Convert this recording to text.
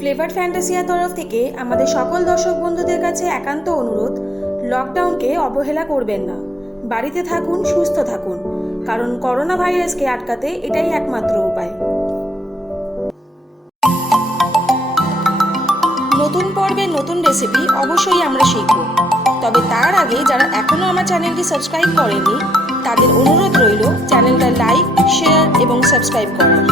Flavoured Fantasia তরফ থেকে আমাদের সকল দর্শক বন্ধুদের কাছে একান্ত অনুরোধ, লকডাউনকে অবহেলা করবেন না। বাড়িতে থাকুন, সুস্থ থাকুন, কারণ করোনা ভাইরাসকে আটকাতে এটাই একমাত্র উপায়। নতুন পর্বের নতুন রেসিপি অবশ্যই আমরা শিখব, তবে তার আগে যারা এখনও আমার চ্যানেলটি সাবস্ক্রাইব করেননি তাদের অনুরোধ রইল চ্যানেলটা লাইক, শেয়ার এবং সাবস্ক্রাইব করার।